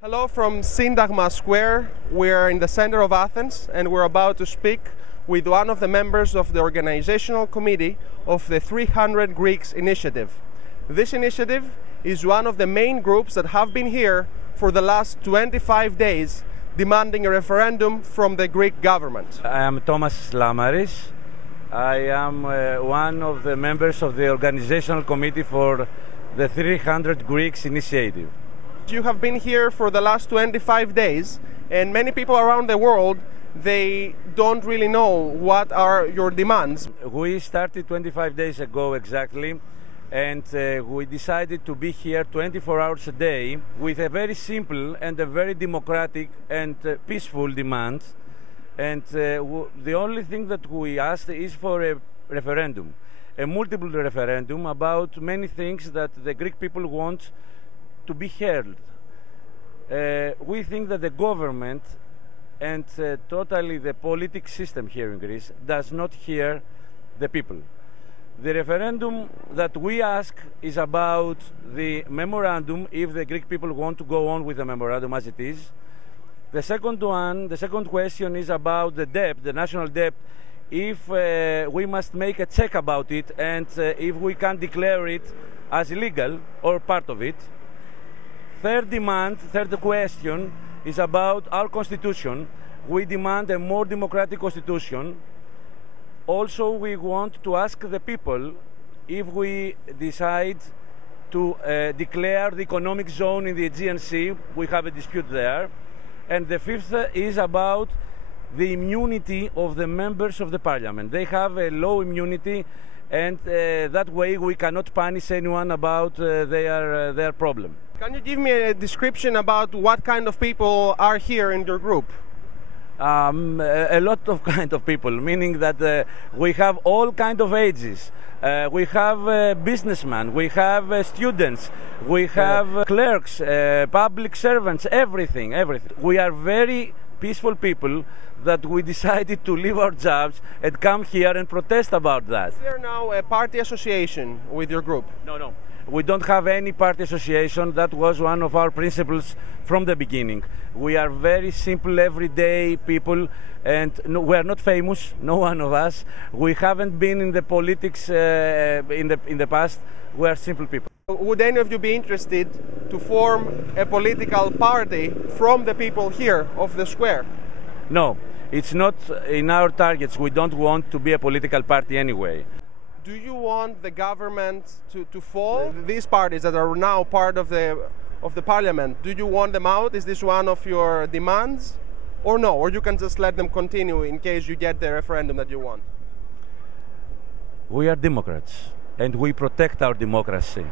Hello from Syntagma Square. We're in the center of Athens and we're about to speak with one of the members of the organizational committee of the 300 Greeks initiative. This initiative is one of the main groups that have been here for the last 25 days demanding a referendum from the Greek government. I am Slamaris. I am one of the members of the organizational committee for the 300 Greeks initiative. You have been here for the last 25 days, and many people around the world, they don't really know what are your demands. We started 25 days ago exactly, and we decided to be here 24 hours a day with a very simple and a very democratic and peaceful demand. And the only thing that we asked is for a referendum, a multiple referendum about many things that the Greek people want to be heard. We think that the government and totally the political system here in Greece does not hear the people. The referendum that we ask is about the memorandum, if the Greek people want to go on with the memorandum as it is. The second question is about the debt, the national debt, if we must make a check about it and if we can declare it as illegal or part of it. Third question is about our constitution. We demand a more democratic constitution. Also, we want to ask the people if we decide to declare the economic zone in the Aegean Sea. We have a dispute there. And the fifth is about the immunity of the members of the parliament. They have a low immunity, and that way we cannot punish anyone about their problem. Can you give me a description about what kind of people are here in your group? A lot of kind of people, meaning that we have all kind of ages. We have businessmen, we have students, we have clerks, public servants, everything. We are very peaceful people that we decided to leave our jobs and come here and protest about that. Is there now a party association with your group? No. We don't have any party association. That was one of our principles from the beginning. We are very simple, everyday people, and we are not famous, no one of us. We haven't been in the politics in the past. We are simple people. Would any of you be interested to form a political party from the people here of the square? No, it's not in our targets. We don't want to be a political party anyway. Do you want the government to fall? These parties that are now part of the parliament, do you want them out? Is this one of your demands? Or no? Or you can just let them continue in case you get the referendum that you want? We are Democrats and we protect our democracy.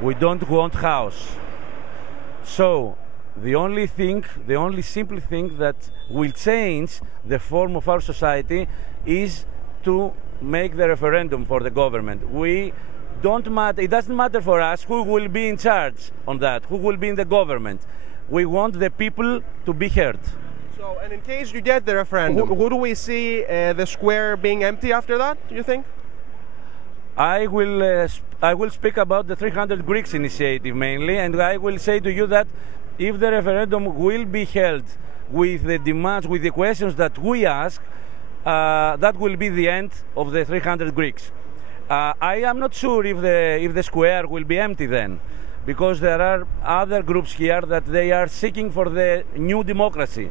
We don't want chaos. So the only simple thing that will change the form of our society is to make the referendum for the government. It doesn't matter for us who will be in charge on that, who will be in the government. We want the people to be heard. So, and in case you get the referendum, would we see the square being empty after that, do you think? I will speak about the 300 Greeks initiative mainly, and I will say to you that if the referendum will be held with the demands, with the questions that we ask, that will be the end of the 300 Greeks. I am not sure if the square will be empty then, because there are other groups here that they are seeking for the new democracy.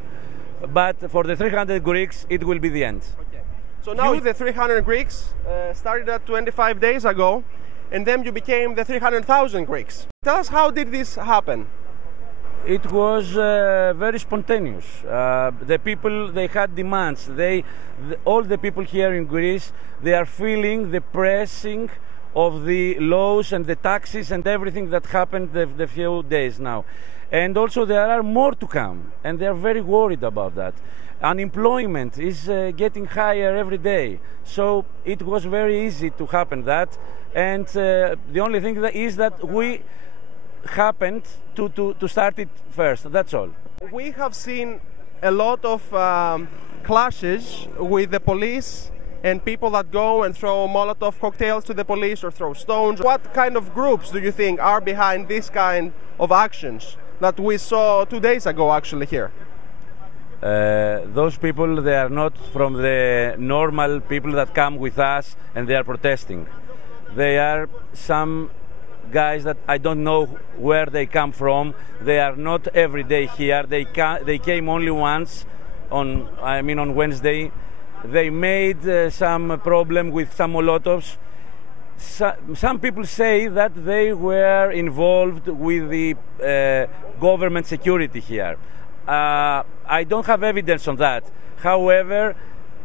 But for the 300 Greeks, it will be the end. Okay. So now the 300 Greeks started at 25 days ago, and then you became the 300,000 Greeks. Tell us, how did this happen? It was very spontaneous. The people, they had demands. All the people here in Greece, they are feeling the pressing of the laws and the taxes and everything that happened the few days now. And also there are more to come, and they are very worried about that. Unemployment is getting higher every day. So it was very easy to happen that. And the only thing is that we happened to start it first. That's all. We have seen a lot of clashes with the police and people that go and throw Molotov cocktails to the police or throw stones. What kind of groups do you think are behind this kind of actions that we saw 2 days ago actually here? Those people, they are not from the normal people that come with us and they are protesting. They are some guys that I don't know where they come from. They are not every day here. They came only once on Wednesday. They made some problem with some Molotovs. Some people say that they were involved with the government security here. I don't have evidence on that. However,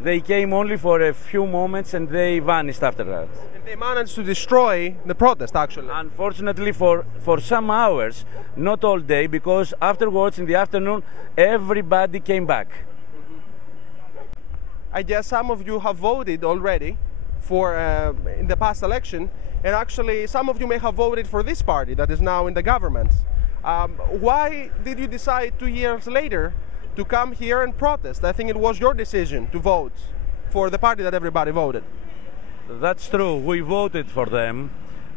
they came only for a few moments and they vanished after that. And they managed to destroy the protest, actually. Unfortunately, for some hours, not all day, because afterwards, in the afternoon, everybody came back. I guess some of you have voted already for in the past election, and actually some of you may have voted for this party that is now in the government. Why did you decide 2 years later to come here and protest? I think it was your decision to vote for the party that everybody voted. That's true. We voted for them,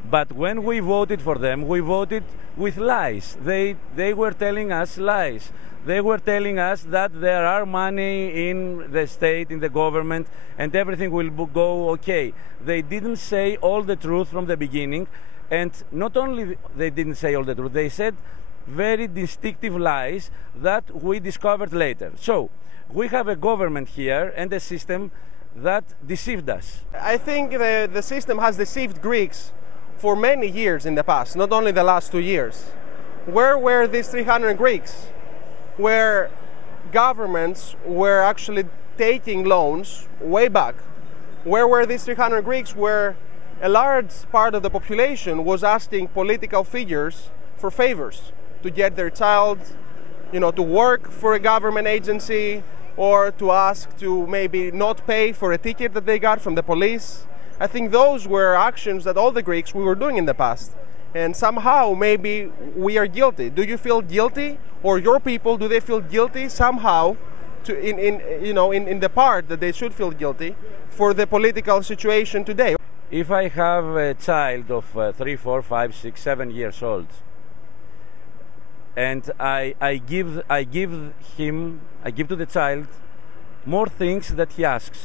but when we voted for them, we voted with lies. They were telling us lies. They were telling us that there are money in the state, in the government, and everything will go okay. They didn't say all the truth from the beginning, and not only they didn't say all the truth, they said very distinctive lies that we discovered later. So we have a government here and a system that deceived us. I think the system has deceived Greeks for many years in the past, not only the last 2 years. Where were these 300 Greeks? Where governments were actually taking loans way back? Where were these 300 Greeks where a large part of the population was asking political figures for favors to get their child, to work for a government agency, or to ask to maybe not pay for a ticket that they got from the police? I think those were actions that all the Greeks we were doing in the past. And somehow maybe we are guilty. Do you feel guilty, or your people, do they feel guilty somehow in the part that they should feel guilty for the political situation today? If I have a child of 3, 4, 5, 6, 7 years old, and I give to the child more things that he asks,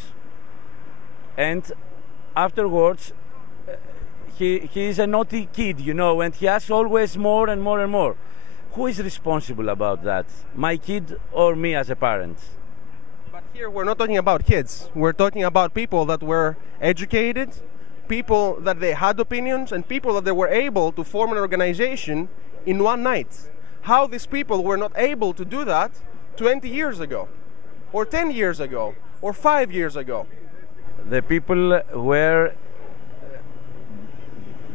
and afterwards he is a naughty kid, and he asks always more and more and more. Who is responsible about that? My kid or me as a parent? But here we're not talking about kids. We're talking about people that were educated, people that they had opinions, and people that they were able to form an organization in one night. How these people were not able to do that 20 years ago, or 10 years ago, or 5 years ago? The people were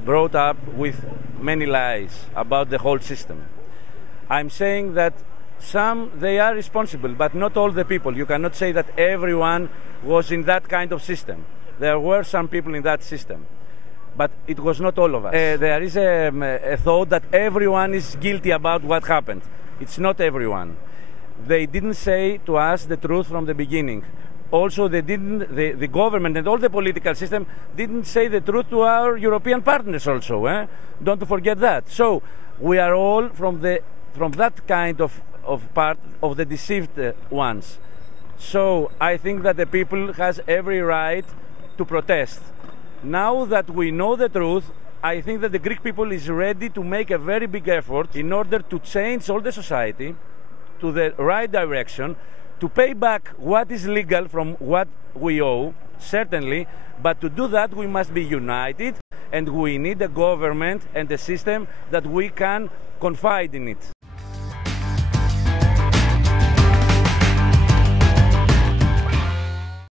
brought up with many lies about the whole system. I'm saying that they are responsible, but not all the people. You cannot say that everyone was in that kind of system. There were some people in that system, but it was not all of us. There is a thought that everyone is guilty about what happened. It's not everyone. They didn't say to us the truth from the beginning. Also, the government and all the political system didn't say the truth to our European partners also. Don't forget that. So we are all from that kind of part of the deceived ones. So I think that the people has every right to protest. Now that we know the truth, I think that the Greek people is ready to make a very big effort in order to change all the society to the right direction, to pay back what is legal from what we owe, certainly, but to do that we must be united, and we need a government and a system that we can confide in it.